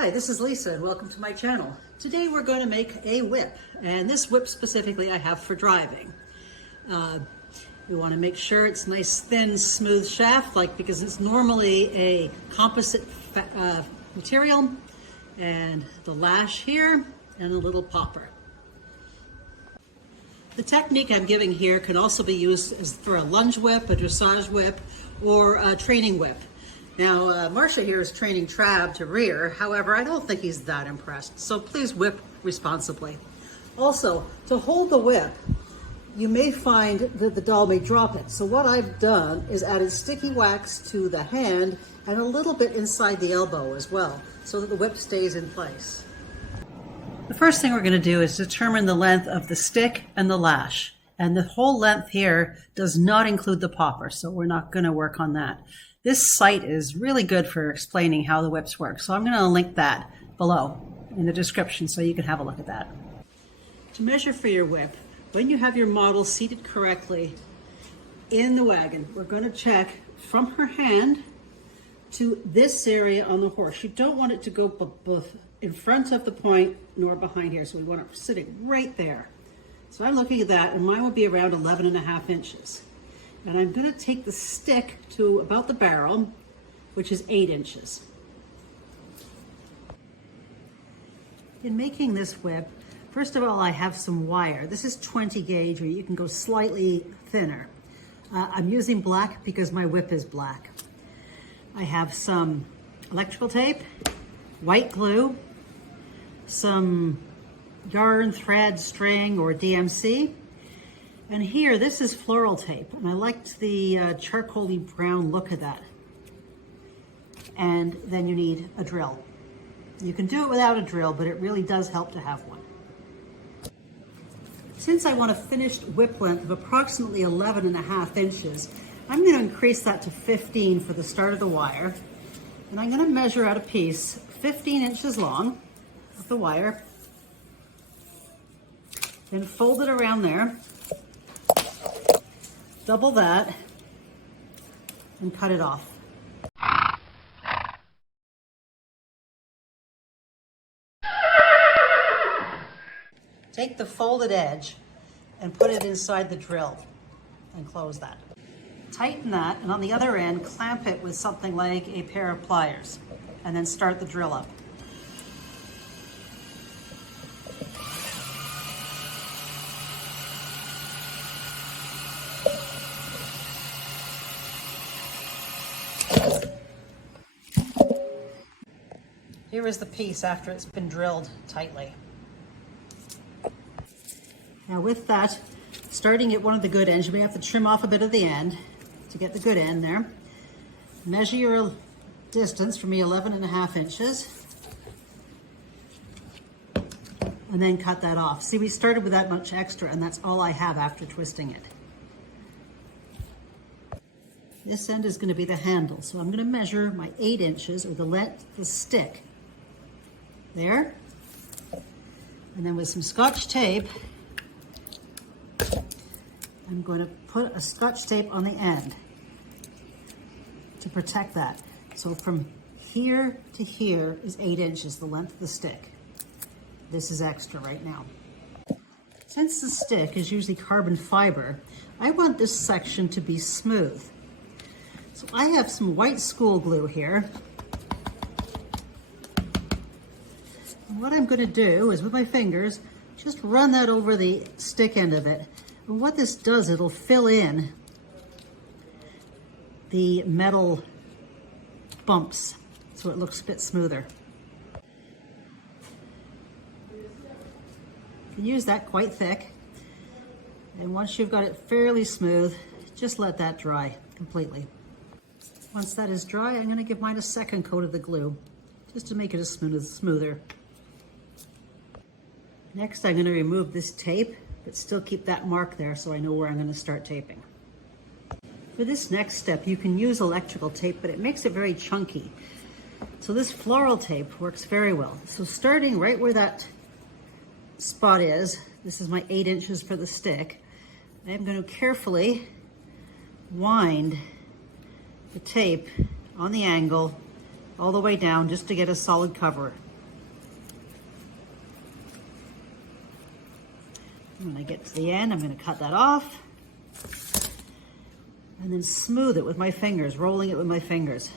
Hi, this is Lisa and welcome to my channel. Today we're going to make a whip, and this whip specifically I have for driving. We want to make sure it's nice, thin, smooth shaft, because it's normally a composite material, and the lash here and a little popper. The technique I'm giving here can also be used for a lunge whip, a dressage whip, or a training whip. Now, Marcia here is training Trab to rear. However, I don't think he's that impressed, so please whip responsibly. Also, to hold the whip, you may find that the doll may drop it. So what I've done is added sticky wax to the hand and a little bit inside the elbow as well, so that the whip stays in place. The first thing we're going to do is determine the length of the stick and the lash. And the whole length here does not include the popper, so we're not going to work on that. This site is really good for explaining how the whips work, so I'm going to link that below in the description so you can have a look at that. To measure for your whip, when you have your model seated correctly in the wagon, we're going to check from her hand to this area on the horse. You don't want it to go in front of the point nor behind here, so we want it sitting right there. So I'm looking at that, and mine will be around 11.5 inches. And I'm going to take the stick to about the barrel, which is 8 inches. In making this whip, first of all, I have some wire. This is 20 gauge, or you can go slightly thinner. I'm using black because my whip is black. I have some electrical tape, white glue, some yarn, thread, string, or DMC. And here, this is floral tape, and I liked the charcoaly brown look of that. And then you need a drill. You can do it without a drill, but it really does help to have one. Since I want a finished whip length of approximately 11.5 inches, I'm going to increase that to 15 for the start of the wire. And I'm going to measure out a piece 15 inches long of the wire, then fold it around there. Double that and cut it off. Take the folded edge and put it inside the drill and close that. Tighten that, and on the other end, clamp it with something like a pair of pliers, and then start the drill up. Here is the piece after it's been drilled tightly. Now with that, starting at one of the good ends, you may have to trim off a bit of the end to get the good end there. Measure your distance for me, 11.5 inches. And then cut that off. See, we started with that much extra, and that's all I have after twisting it. This end is going to be the handle, so I'm going to measure my 8 inches, or the length of the stick. There. And then with some Scotch tape, I'm going to put a Scotch tape on the end to protect that. So from here to here is 8 inches, the length of the stick. This is extra right now. Since the stick is usually carbon fiber, I want this section to be smooth. So I have some white school glue here. And what I'm going to do is with my fingers, just run that over the stick end of it. And what this does, it'll fill in the metal bumps so it looks a bit smoother. You can use that quite thick. And once you've got it fairly smooth, just let that dry completely. Once that is dry, I'm going to give mine a second coat of the glue, just to make it smoother. Next, I'm going to remove this tape, but still keep that mark there so I know where I'm going to start taping. For this next step, you can use electrical tape, but it makes it very chunky. So this floral tape works very well. So starting right where that spot is, this is my 8 inches for the stick, I'm going to carefully wind the tape on the angle all the way down just to get a solid cover When I get to the end, I'm going to cut that off and then smooth it with my fingers, rolling it with my fingers.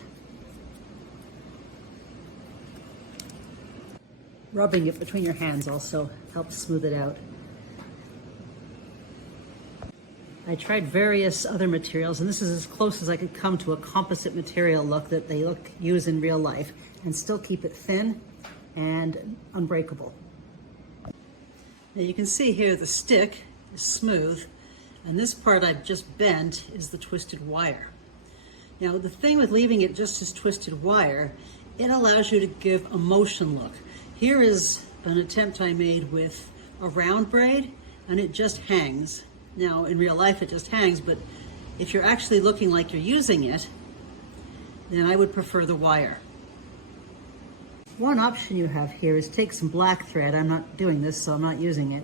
Rubbing it between your hands also helps smooth it out. I tried various other materials, and this is as close as I could come to a composite material look that they use in real life, and still keep it thin and unbreakable. Now you can see here the stick is smooth, and this part I've just bent is the twisted wire. Now the thing with leaving it just as twisted wire, it allows you to give a motion look. Here is an attempt I made with a round braid, and it just hangs. Now, in real life, it just hangs, but if you're actually looking like you're using it, then I would prefer the wire. One option you have here is take some black thread. I'm not doing this, so I'm not using it,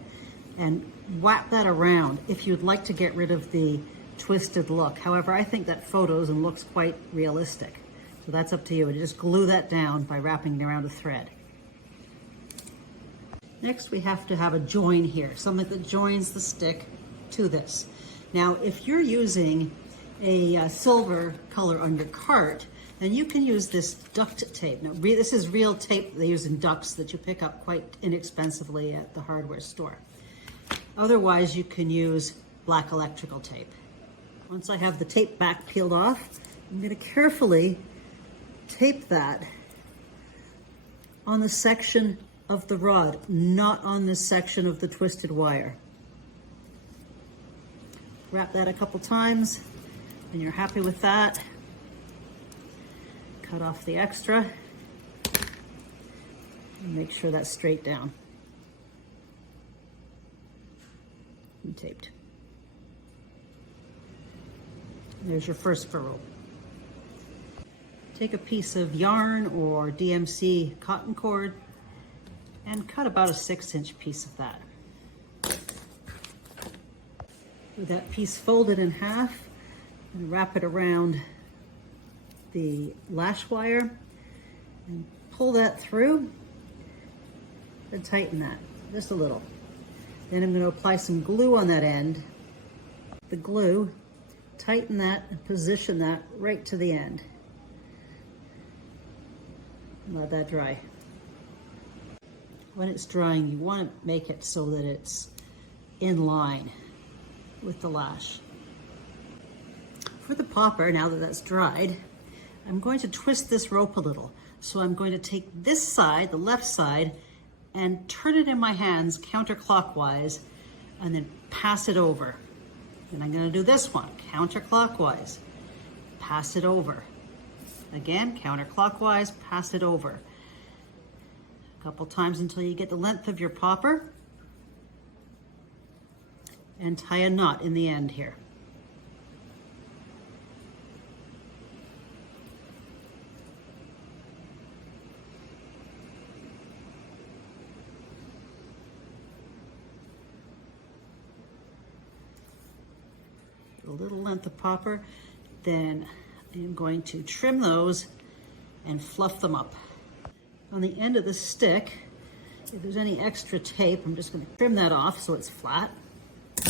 and wrap that around if you'd like to get rid of the twisted look. However, I think that photos and looks quite realistic. So that's up to you. Just glue that down by wrapping it around a thread. Next, we have to have a join here, something that joins the stick to this. Now, if you're using a silver color on your cart, then you can use this duct tape. Now, this is real tape they use in ducts that you pick up quite inexpensively at the hardware store. Otherwise, you can use black electrical tape. Once I have the tape back peeled off, I'm going to carefully tape that on the section of the rod, not on this section of the twisted wire. Wrap that a couple times, and you're happy with that. Cut off the extra, and make sure that's straight down and taped. There's your first furrow. Take a piece of yarn or DMC cotton cord and cut about a 6-inch piece of that. With that piece folded in half, and wrap it around the lash wire and pull that through and tighten that just a little. Then I'm going to apply some glue on that end. The glue, tighten that and position that right to the end. Let that dry. When it's drying, you want to make it so that it's in line with the lash. For the popper, now that that's dried, I'm going to twist this rope a little. So I'm going to take this side, the left side, and turn it in my hands counterclockwise, and then pass it over. Then I'm going to do this one, counterclockwise, pass it over. Again, counterclockwise, pass it over. A couple times until you get the length of your popper, and tie a knot in the end here. A little length of popper, then I'm going to trim those and fluff them up. On the end of the stick, if there's any extra tape, I'm just going to trim that off so it's flat.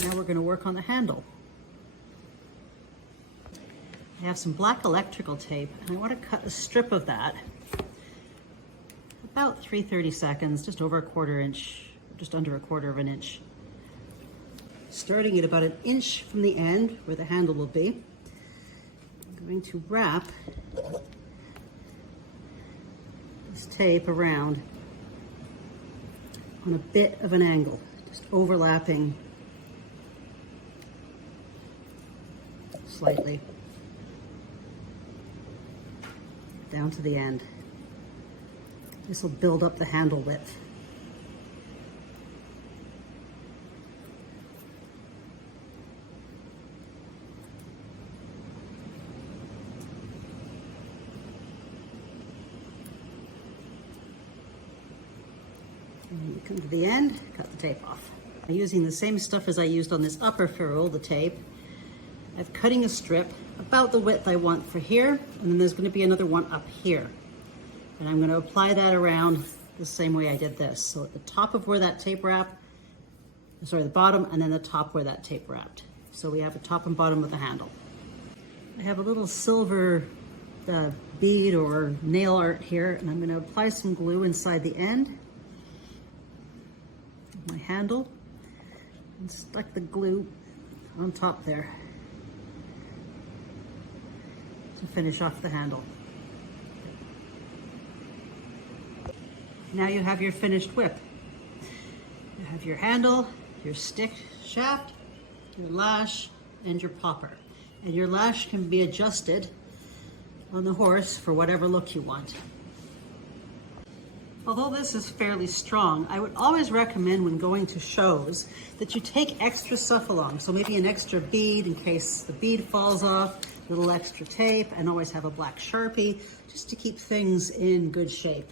Now we're going to work on the handle. I have some black electrical tape, and I want to cut a strip of that about 3/32, just over a quarter inch, just under a quarter of an inch. Starting at about an inch from the end where the handle will be, I'm going to wrap this tape around on a bit of an angle, just overlapping slightly down to the end. This will build up the handle width. And you come to the end, cut the tape off. I'm using the same stuff as I used on this upper ferrule, the tape. I'm cutting a strip about the width I want for here, and then there's going to be another one up here. And I'm going to apply that around the same way I did this. So at the top of where that tape wrap sorry, the bottom and then the top where that tape wrapped. So we have a top and bottom with the handle. I have a little silver bead or nail art here, and I'm going to apply some glue inside the end of my handle and stuck the glue on top there to finish off the handle. Now you have your finished whip. You have your handle, your stick shaft, your lash, and your popper. And your lash can be adjusted on the horse for whatever look you want. Although this is fairly strong, I would always recommend when going to shows that you take extra stuff along. So maybe an extra bead in case the bead falls off, a little extra tape, and always have a black Sharpie just to keep things in good shape.